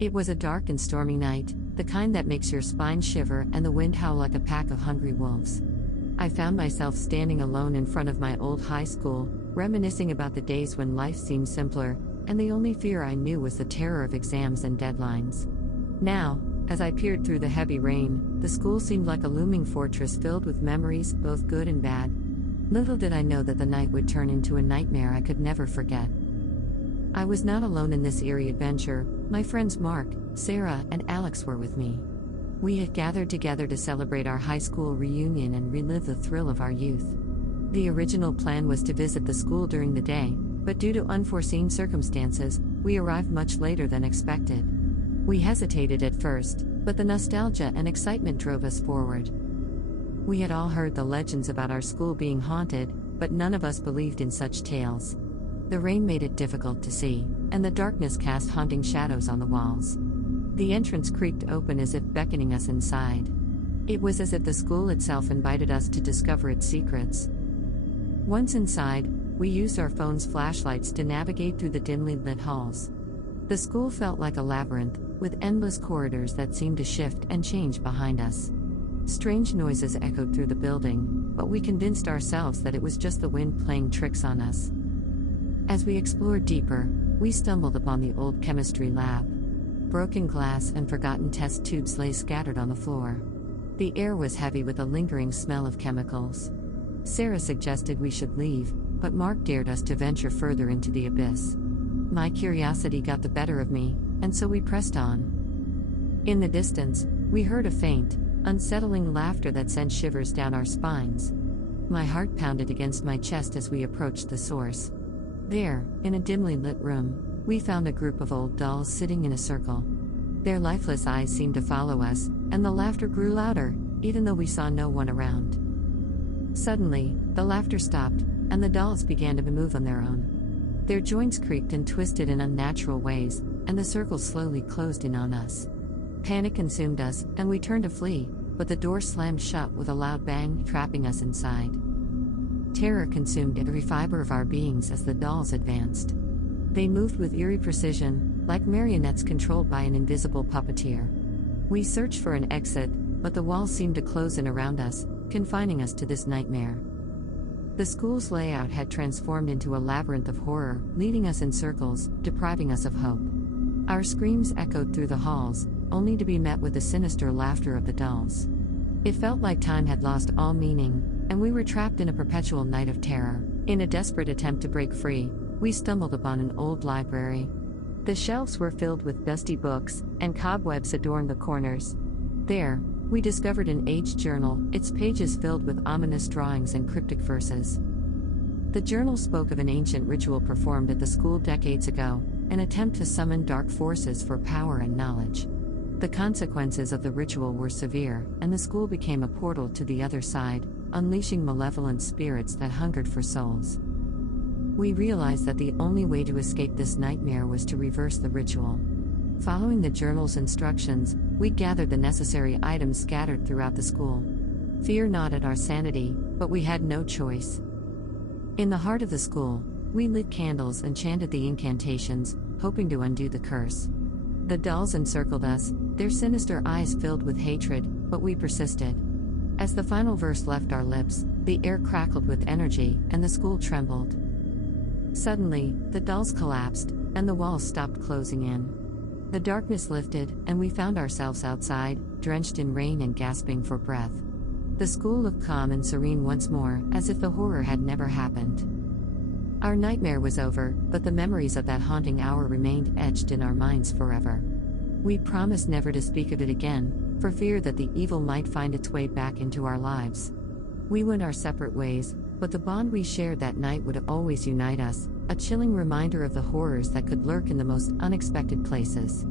It was a dark and stormy night, the kind that makes your spine shiver and the wind howl like a pack of hungry wolves. I found myself standing alone in front of my old high school, reminiscing about the days when life seemed simpler, and the only fear I knew was the terror of exams and deadlines. Now, as I peered through the heavy rain, the school seemed like a looming fortress filled with memories, both good and bad. Little did I know that the night would turn into a nightmare I could never forget. I was not alone in this eerie adventure. My friends Mark, Sarah, and Alex were with me. We had gathered together to celebrate our high school reunion and relive the thrill of our youth. The original plan was to visit the school during the day, but due to unforeseen circumstances, we arrived much later than expected. We hesitated at first, but the nostalgia and excitement drove us forward. We had all heard the legends about our school being haunted, but none of us believed in such tales. The rain made it difficult to see, and the darkness cast haunting shadows on the walls. The entrance creaked open as if beckoning us inside. It was as if the school itself invited us to discover its secrets. Once inside, we used our phones' flashlights to navigate through the dimly lit halls. The school felt like a labyrinth, with endless corridors that seemed to shift and change behind us. Strange noises echoed through the building, but we convinced ourselves that it was just the wind playing tricks on us. As we explored deeper, we stumbled upon the old chemistry lab. Broken glass and forgotten test tubes lay scattered on the floor. The air was heavy with a lingering smell of chemicals. Sarah suggested we should leave, but Mark dared us to venture further into the abyss. My curiosity got the better of me, and so we pressed on. In the distance, we heard a faint, unsettling laughter that sent shivers down our spines. My heart pounded against my chest as we approached the source. There, in a dimly lit room, we found a group of old dolls sitting in a circle. Their lifeless eyes seemed to follow us, and the laughter grew louder, even though we saw no one around. Suddenly, the laughter stopped, and the dolls began to move on their own. Their joints creaked and twisted in unnatural ways, and the circle slowly closed in on us. Panic consumed us, and we turned to flee, but the door slammed shut with a loud bang, trapping us inside. Terror consumed every fiber of our beings as the dolls advanced. They moved with eerie precision, like marionettes controlled by an invisible puppeteer. We searched for an exit, but the walls seemed to close in around us, confining us to this nightmare. The school's layout had transformed into a labyrinth of horror, leading us in circles, depriving us of hope. Our screams echoed through the halls, only to be met with the sinister laughter of the dolls. It felt like time had lost all meaning, and we were trapped in a perpetual night of terror. In a desperate attempt to break free, we stumbled upon an old library. The shelves were filled with dusty books, and cobwebs adorned the corners. There, we discovered an aged journal, its pages filled with ominous drawings and cryptic verses. The journal spoke of an ancient ritual performed at the school decades ago, an attempt to summon dark forces for power and knowledge. The consequences of the ritual were severe, and the school became a portal to the other side, unleashing malevolent spirits that hungered for souls. We realized that the only way to escape this nightmare was to reverse the ritual. Following the journal's instructions, we gathered the necessary items scattered throughout the school. Fear gnawed at our sanity, but we had no choice. In the heart of the school, we lit candles and chanted the incantations, hoping to undo the curse. The dolls encircled us, their sinister eyes filled with hatred, but we persisted. As the final verse left our lips, the air crackled with energy, and the school trembled. Suddenly, the dolls collapsed, and the walls stopped closing in. The darkness lifted, and we found ourselves outside, drenched in rain and gasping for breath. The school looked calm and serene once more, as if the horror had never happened. Our nightmare was over, but the memories of that haunting hour remained etched in our minds forever. We promised never to speak of it again, for fear that the evil might find its way back into our lives. We went our separate ways, but the bond we shared that night would always unite us, a chilling reminder of the horrors that could lurk in the most unexpected places.